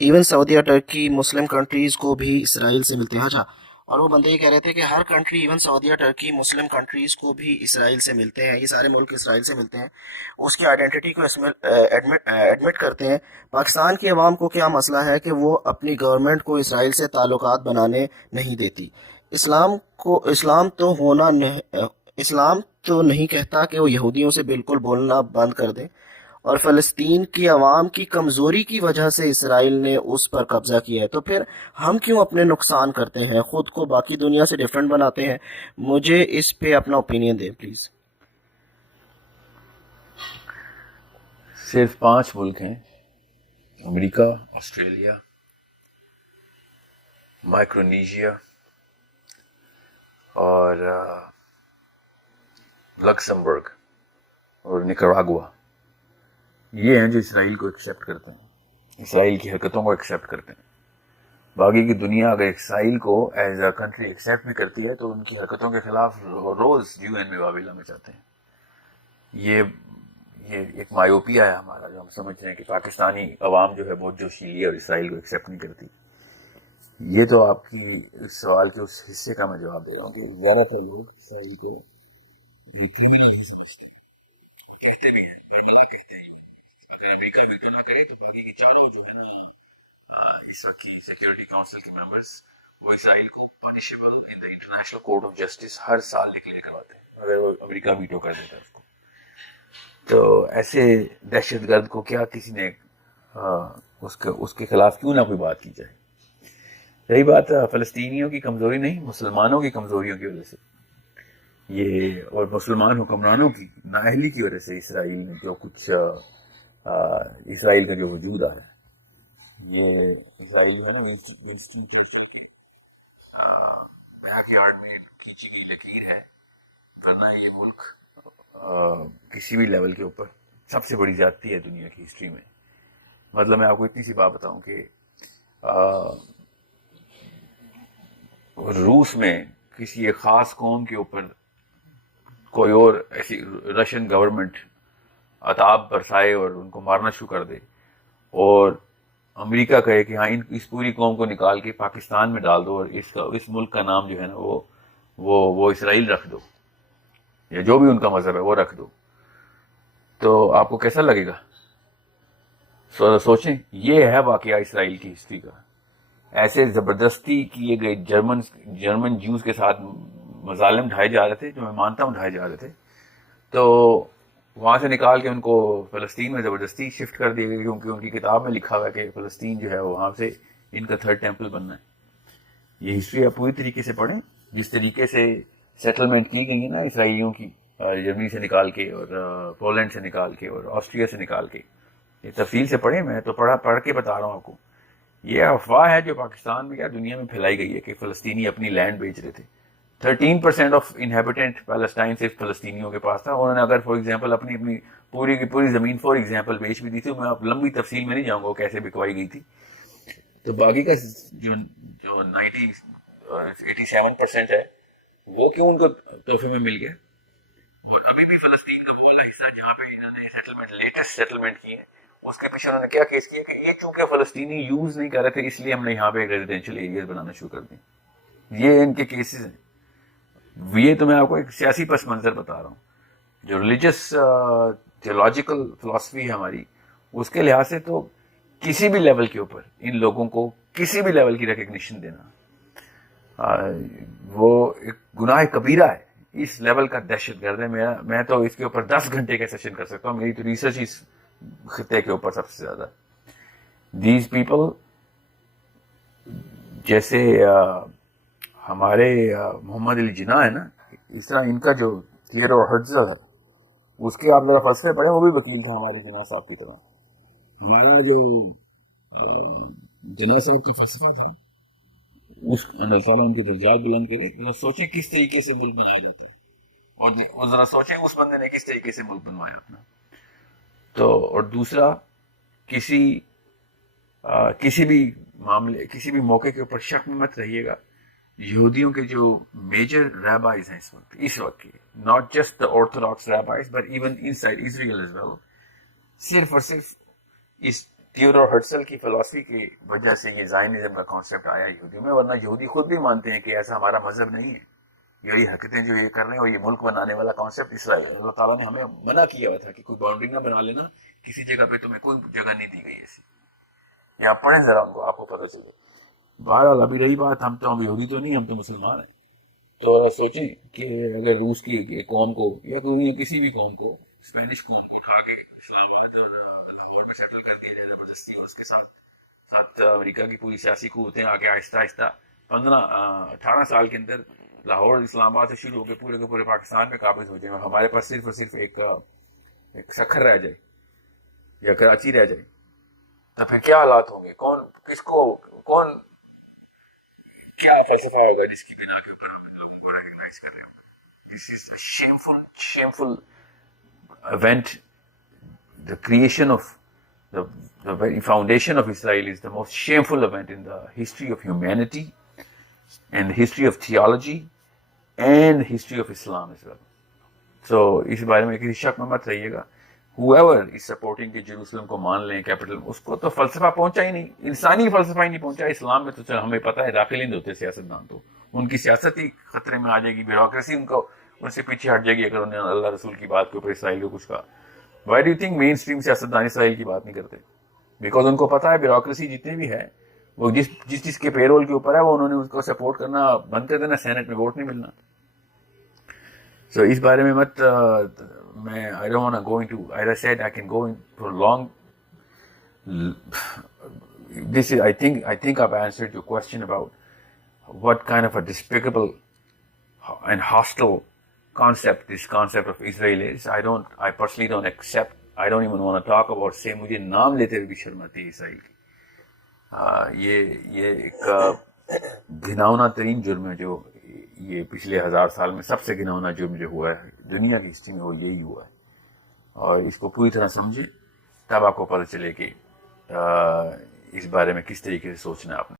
Even سعودیہ Turkey مسلم countries کو بھی اسرائیل سے ملتے ہیں. اچھا، اور وہ بندے یہ کہہ رہے تھے کہ ہر کنٹری ایون سعودیہ ٹرکی مسلم کنٹریز کو بھی اسرائیل سے ملتے ہیں، یہ سارے ملک اسرائیل سے ملتے ہیں، اس کی آئیڈینٹی کو اس میں ایڈمٹ کرتے ہیں. پاکستان کی عوام کو کیا مسئلہ ہے کہ وہ اپنی گورنمنٹ کو اسرائیل سے تعلقات بنانے نہیں دیتی؟ اسلام تو اسلام تو نہیں کہتا کہ وہ یہودیوں سے بالکل بولنا بند کر دیں، اور فلسطین کی عوام کی کمزوری کی وجہ سے اسرائیل نے اس پر قبضہ کیا ہے، تو پھر ہم کیوں اپنے نقصان کرتے ہیں، خود کو باقی دنیا سے ڈیفرنٹ بناتے ہیں؟ مجھے اس پہ اپنا اوپینین دیں پلیز. صرف 5 ملک ہیں: امریکہ، آسٹریلیا، مائکرونیشیا اور لکسمبرگ اور نکراگوا. یہ ہیں جو اسرائیل کو ایکسیپٹ کرتے ہیں، اسرائیل کی حرکتوں کو ایکسیپٹ کرتے ہیں. باقی کی دنیا اگر اسرائیل کو ایز اے کنٹری ایکسیپٹ بھی کرتی ہے تو ان کی حرکتوں کے خلاف روز یو این میں واویلا مچاتے ہیں. یہ ایک مایوپیا ہے ہمارا، جو ہم سمجھ رہے ہیں کہ پاکستانی عوام جو ہے بہت جوشیلی ہے اور اسرائیل کو ایکسیپٹ نہیں کرتی. یہ تو آپ کی اس سوال کے اس حصے کا میں جواب دے رہا ہوں کہ زیادہ تر لوگ اسرائیل کو کہتے بھی ہیں، برملا کہتے ہیں. اگر امریکہ ویٹو نہ کرے تو باقی کے چاروں جو ہے نا اس وقت کی سیکیورٹی کونسل کے ممبرس، وہ اسرائیل کو punishable in the international court of justice ہر سال ڈکلیئر کرواتے ہیں اگر وہ امریکہ ویٹو کر دیتا ہے اس کو. تو ایسے دہشت گرد کو کیا کسی نے اس کے خلاف کیوں نہ کوئی بات کی جائے. یہی بات فلسطینیوں کی کمزوری نہیں، مسلمانوں کی کمزوریوں کی وجہ سے یہ، اور مسلمان حکمرانوں کی نااہلی کی وجہ سے اسرائیل نے جو کچھ اسرائیل کا جو وجود ہے، یہ اسرائیل جو ہے نا ونسٹن چرچل کے بیک یارڈ میں کھینچی گئی لکیر ہے. ورنہ یہ ملک کسی بھی لیول کے اوپر سب سے بڑی زیادتی ہے دنیا کی ہسٹری میں. مطلب میں آپ کو اتنی سی بات بتاؤں کہ روس میں کسی ایک خاص قوم کے اوپر کوئی اور ایسی رشین گورنمنٹ عذاب برسائے اور ان کو مارنا شروع کر دے، اور امریکہ کہے کہ ہاں اس پوری قوم کو نکال کے پاکستان میں ڈال دو اور اس ملک کا نام جو ہے نا وہ اسرائیل رکھ دو، یا جو بھی ان کا مذہب ہے وہ رکھ دو، تو آپ کو کیسا لگے گا؟ سوچیں. یہ ہے واقعہ اسرائیل کی ہسٹری کا. ایسے زبردستی کیے گئے جرمن جیوز کے ساتھ مظالم ڈھائے جا رہے تھے، جو میں مانتا ہوں ڈھائے جا رہے تھے، تو وہاں سے نکال کے ان کو فلسطین میں زبردستی شفٹ کر دیا گیا، کیونکہ ان کی کتاب میں لکھا ہوا ہے کہ فلسطین جو ہے وہاں سے ان کا 3rd ٹیمپل بننا ہے. یہ ہسٹری آپ پوری طریقے سے پڑھیں. جس طریقے سے سیٹلمنٹ کی گئی ہے نا اسرائیلیوں کی، جرمنی سے نکال کے اور پولینڈ سے نکال کے اور آسٹریا سے نکال کے، یہ تفصیل سے پڑھیں. میں تو پڑھ کے بتا رہا ہوں آپ کو. یہ افواہ ہے جو پاکستان میں کیا دنیا میں پھیلائی گئی ہے کہ فلسطینی اپنی لینڈ بیچ رہے تھے. 13% آف انہیبیٹنٹ پیلسٹائن صرف فلسطینیوں کے پاس تھا. انہوں نے اگر فار ایگزامپل اپنی پوری کی پوری زمین فار ایگزامپل بیچ بھی دی تھی، میں اب لمبی تفصیل میں نہیں جاؤں گا کیسے بکوائی گئی تھی. تو باقی کا جو 87% ہے وہ کیوں ان کو تحفے میں مل گیا. اور ابھی بھی فلسطین کا وہ والا حصہ جہاں پہ انہوں نے لیٹسٹ سیٹلمنٹ کی ہے، اس کے پیچھے انہوں نے کیا کیس کیا کہ یہ چونکہ فلسطینی یوز نہیں کر رہے تھے، اس لیے ہم نے یہاں پہ ریزیڈینشیل ایریاز بنانا شروع کر دیں. یہ ان کے کیسز ہیں. یہ تو میں آپ کو ایک سیاسی پس منظر بتا رہا ہوں. جو ریلیجس تھیولوجیکل فلسفی ہے ہماری، اس کے لحاظ سے تو کسی بھی لیول کے اوپر ان لوگوں کو کسی بھی لیول کی ریکگنیشن دینا وہ ایک گناہ کبیرہ ہے. اس لیول کا دہشت گرد ہے. میں تو اس کے اوپر 10 گھنٹے کا سیشن کر سکتا ہوں. میری تو ریسرچ اس خطے کے اوپر سب سے زیادہ. دیز پیپل جیسے ہمارے محمد علی جناح ہے نا، اس طرح ان کا جو تھیودور ہرٹزل ہے، اس کے آپ ذرا فلسفے پڑھیں. وہ بھی وکیل تھا ہمارے جناح صاحب کی طرح. ہمارا جو جناح صاحب کا فلسفہ تھا، اس اللہ تعالیٰ ان کے درجات بلند کرے. وہ سوچیں کس طریقے سے ملک بنا رہے تھے، اور ذرا سوچیں اس بندے نے کس طریقے سے ملک بنوایا اپنا. تو اور دوسرا، کسی بھی معاملے کسی بھی موقع کے اوپر شک میں مت رہیے گا. یہودیوں کے جو میجر ریبائز ہیں اس وقت کے، not just the orthodox rabbis but even inside Israel as well, صرف اور صرف اس تھیودور ہرٹزل کی فلسفی کی وجہ سے یہ زائنزم کا کانسیپٹ آیا یہودیوں میں، ورنہ یہودی خود بھی مانتے ہیں کہ ایسا ہمارا مذہب نہیں ہے. یہی حرکتیں جو یہ کر رہے ہیں اور یہ ملک بنانے والا کانسیپٹ اسرائیل، اللہ تعالیٰ نے ہمیں منع کیا ہوا تھا کہ کوئی باؤنڈری نہ بنا لینا، کسی جگہ پہ تمہیں کوئی جگہ نہیں دی گئی ایسی. یہاں پڑھیں ذرا ان کو، آپ کو پتہ چلے. بہرحال ابھی رہی بات، ہم یہودی تو نہیں، ہم تو مسلمان ہیں. تو سوچیں کہ اگر روس کی قوم کو یا کسی بھی قوم کو، اسپینش قوم کو اٹھا کے اسلام آباد لاہور میں سیٹل کر دیا جائے زبردستی، اور اس کے ساتھ امریکہ کی پوری سیاسی قوتیں آ کے آہستہ آہستہ 18 سال کے اندر لاہور اسلام آباد سے شروع ہو کے پورے پاکستان میں قابض ہو جائے، اور ہمارے پاس صرف اور صرف ایک سکھر رہ جائے یا کراچی رہ جائے، تو پھر کیا حالات ہوں گے؟ کون کیا فلسفہ ہوگا جس کی بنا کے اوپر ہم لوگوں کو ریکگنائز کر رہے ہو؟ This is a shameful event. The creation of the very foundation of Israel is the most shameful event in the history of humanity and the history of theology and the history of Islam as well. So اس بارے میں کسی شک میں مت رہیے گا. whoever is supporting کہ Jerusalem کو مان لیں کیپٹل، اس کو تو فلسفہ پہنچا ہی نہیں، انسانی فلسفہ ہی نہیں پہنچا. اسلام میں تو چل ہمیں پتہ ہے داخل ہی نہیں ہوتے سیاستدان، تو ان کی سیاست ہی خطرے میں آ جائے گی، بیوروکریسی ان سے پیچھے ہٹ جائے گی اگر انہوں نے اللہ رسول کی بات کے اوپر اسرائیل کو کچھ کہا. وائی ڈو یو تھنک مین اسٹریم سیاستدان اسرائیل کی بات نہیں کرتے؟ بیکاز ان کو پتا ہے بیوروکریسی جتنے بھی ہے وہ جس کے پیرول کے اوپر ہے، وہ انہوں نے اس کو سپورٹ کرنا بند کر دینا، سینٹ میں ووٹ نہیں ملنا. سو اس بارے میں مت میں I don't want to go into, as I said, I can go in for long. This is, I think I've answered your question about what kind of a despicable and hostile concept this concept of Israel is. I personally don't accept, I don't even want to talk about, say مجھے نام لیتے ہوئے بھی شرم آتی ہے اسرائیل کی. یہ ایک گھناؤنا ترین جرم ہے جو یہ پچھلے 1000 سال میں سب سے گھناؤنا جرم جو ہوا ہے دنیا کی ہسٹری میں، وہ یہی ہوا ہے. اور اس کو پوری طرح سمجھے، تب آپ کو پتہ چلے کہ اس بارے میں کس طریقے سے سوچنا ہے آپ نے.